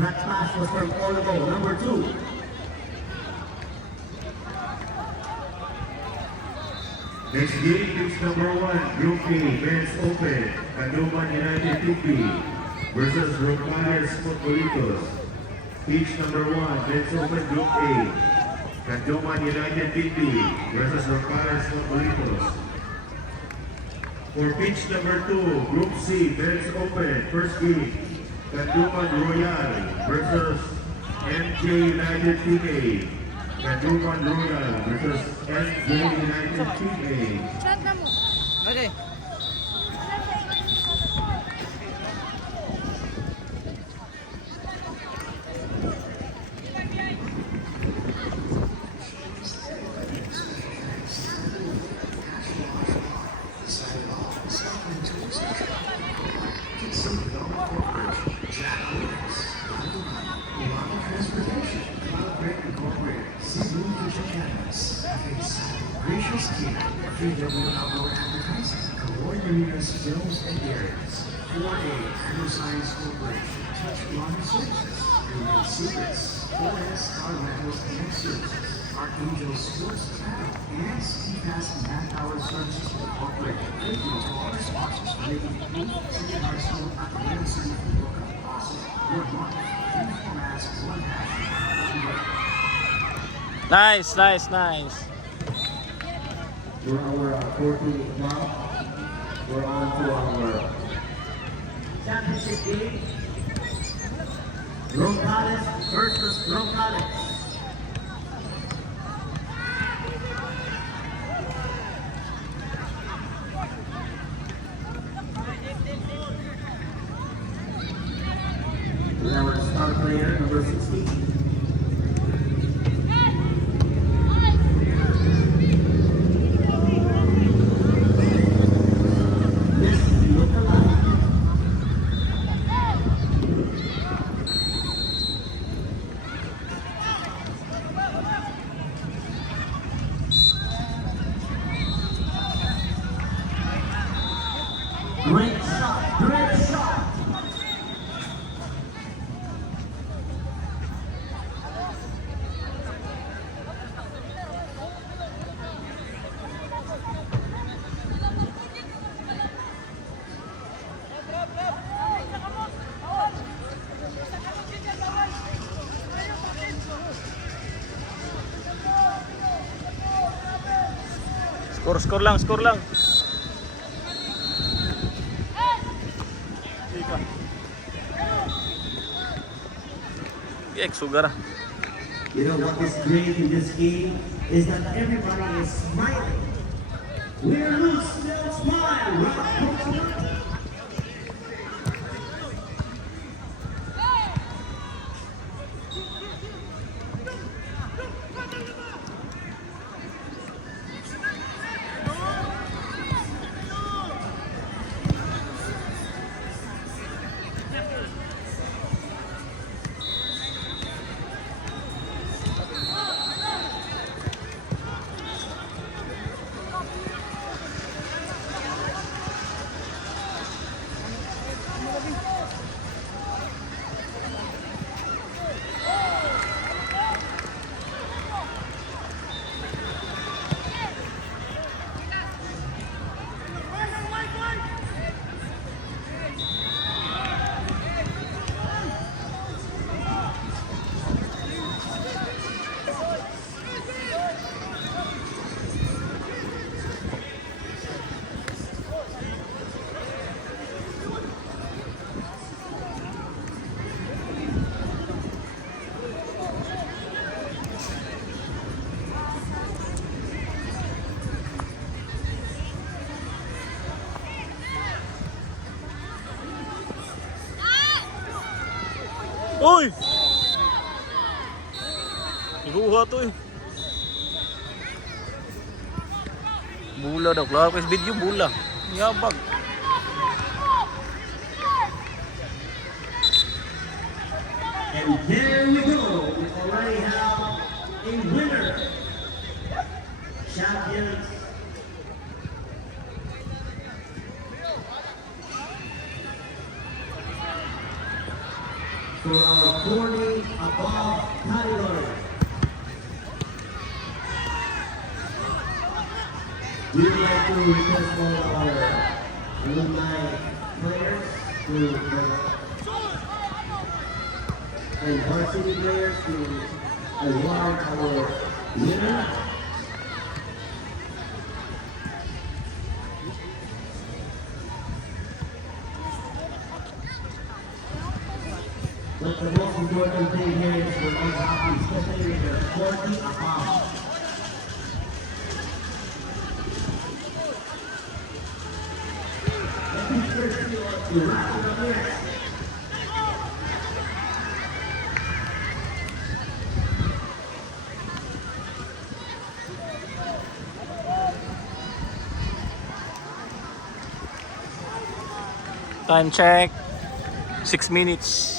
That pass was from Olivo, number 2. Next game, pitch number 1, Group A, men's open, Canduman United TP versus Rocales Futbolitos. Pitch number 1, men's open, Group A, Canduman United TP versus Rocales Futbolitos. For pitch number 2, Group C, men's open, first game, Canduman Royal versus MJ United TK. Canduman Royal versus MJ United TK. Okay. Gracious King, VW Outdoor Advertising, Coordinators Films and Areas, 4A AgriScience Corporation, Touch Laundry Services, Goodwill Secrets, 4S Car Rentals and Services, Archangel Sports Apparel, and CPAS Manpower Services Incorporated. Thank you to all our sponsors for making it new City High School at the Red City Football Cup possible. Your month, uniform masks, one passion. Nice, nice, nice. We're our 14th now. We're on to our championship game. Rocales versus Rocales. With our star player, number 16. Great shot, great shot. Skor lang, skor lang. Sugar. You know what is great in this game is that everybody is smiling. We're loose, still smile. Right? Uy! Ihuha to eh. Bula daw. Klaro ko sa video, bula. Yabag. And there we go. We already have a winner. Champions. For our We would like to request all our alumni players to and varsity players to award our winner. But the most important thing here is we're all happy, especially when they're 40 above. Let me first see what you wrap it up here. Time check. 6 minutes.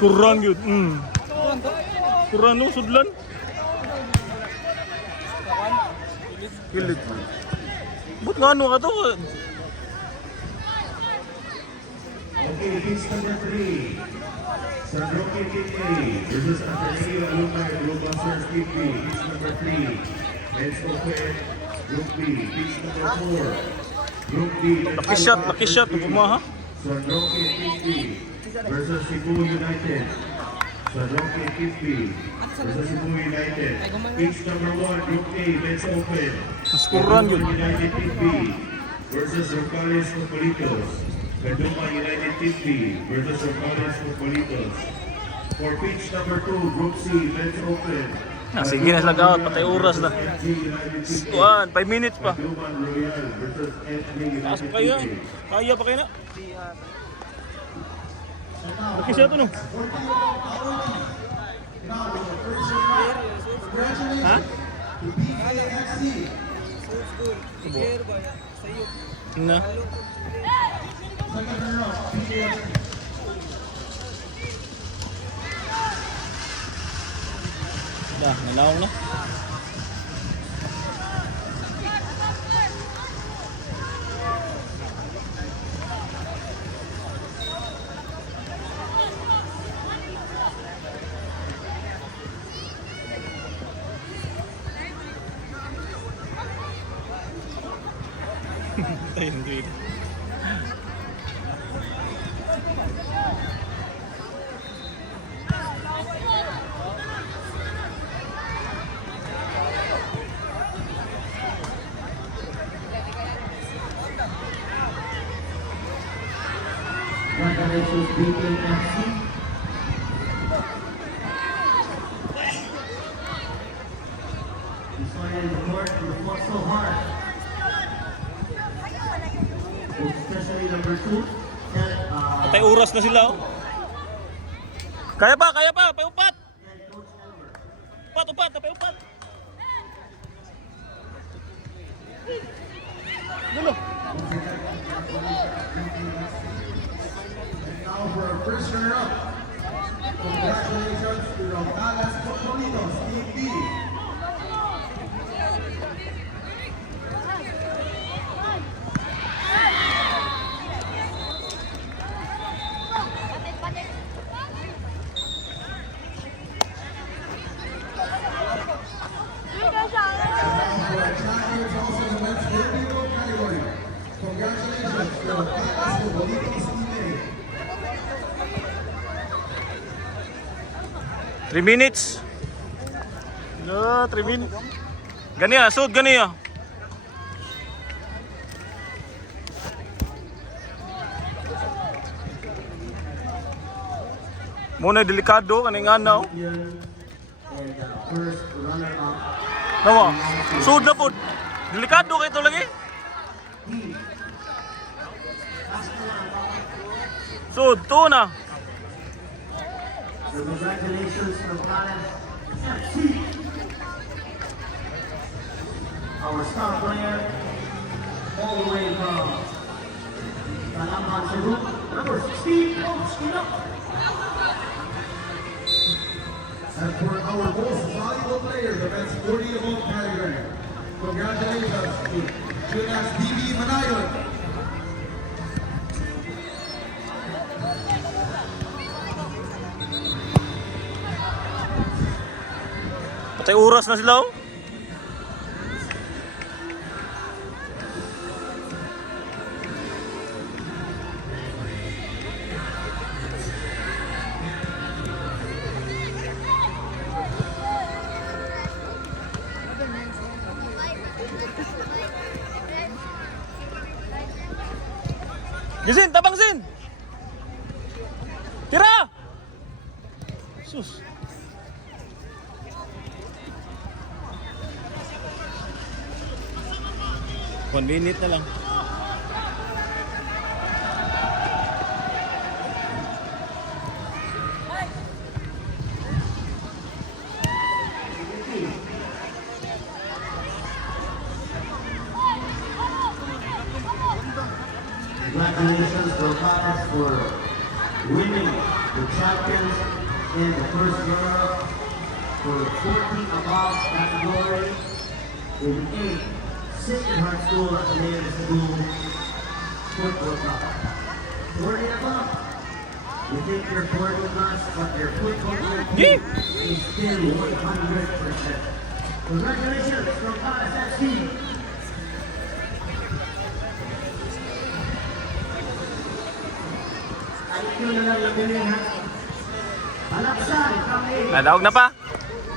Kurang yun. Kurang no, sudlan. Kilit. Ba't nga ano ka to? Okay, pitch number 3. San Roque Kidney versus Ateneo Alumni Global Search Kidney. Pitch number 3. Men's Open, Group B. Pitch number 4. Group B. Laki shot. Pumaha. San Roque Kidney versus Cebu United. San Roque Kidney versus Cebu United. Pitch number 1. Group A. Men's Open. Mas kurang yun. United Kidney versus Rocales Cosmolitos. Kaduma United Kidney versus Rocales Cosmolitos. For pitch number 2, Group C, Men's Open. Sige na sila gawat, patay oras na. 5 minutes pa. Kaduman Royal versus FJ Taas United pa kaya? Kidney. Kaya pa kayo na? Laki siya ito no? Ha? Na? Dah, nalaw na. Ayun dito. Congratulations, BKFC. You started in the court, you fought so hard. Especially number 2. Patay oras na sila oh. Kaya pa, payupat. Upat, payupat. Dulo. Now for our first runner-up, congratulations to Rocales Cosmolitos, Team B. And now for our champions also in the men's vertical category, congratulations to Rocales Cosmolitos, Team A. 3 minutes. No, 3 minutes. Gani ah, sud gani ah. Muna delikado kaning anaw. And first runner-up, Nawa. Sud na pod. Delikado kay to lagi. Sud to na. so congratulations to Rocales FC. Our star player, all the way from Calamba, Cebu, number 16, Coach Kino. And for our most valuable player, the men's 40 above category, congratulations to Junas DB Manayon. Patay oras na sila oh. Gisin, tabang Sin! Tira! Sus. One minute na lang. Congratulations to Rocadas for winning the champions in the first runner for the 14 above category in 8 Sacred Heart School at the Mayor School Football Cup. 40 above. You think you're 40 plus, but your football team is still 100%. Congratulations, Rocadas FC. Ayun na lang lagaling ha. Alaksan kami. Nadawag na pa?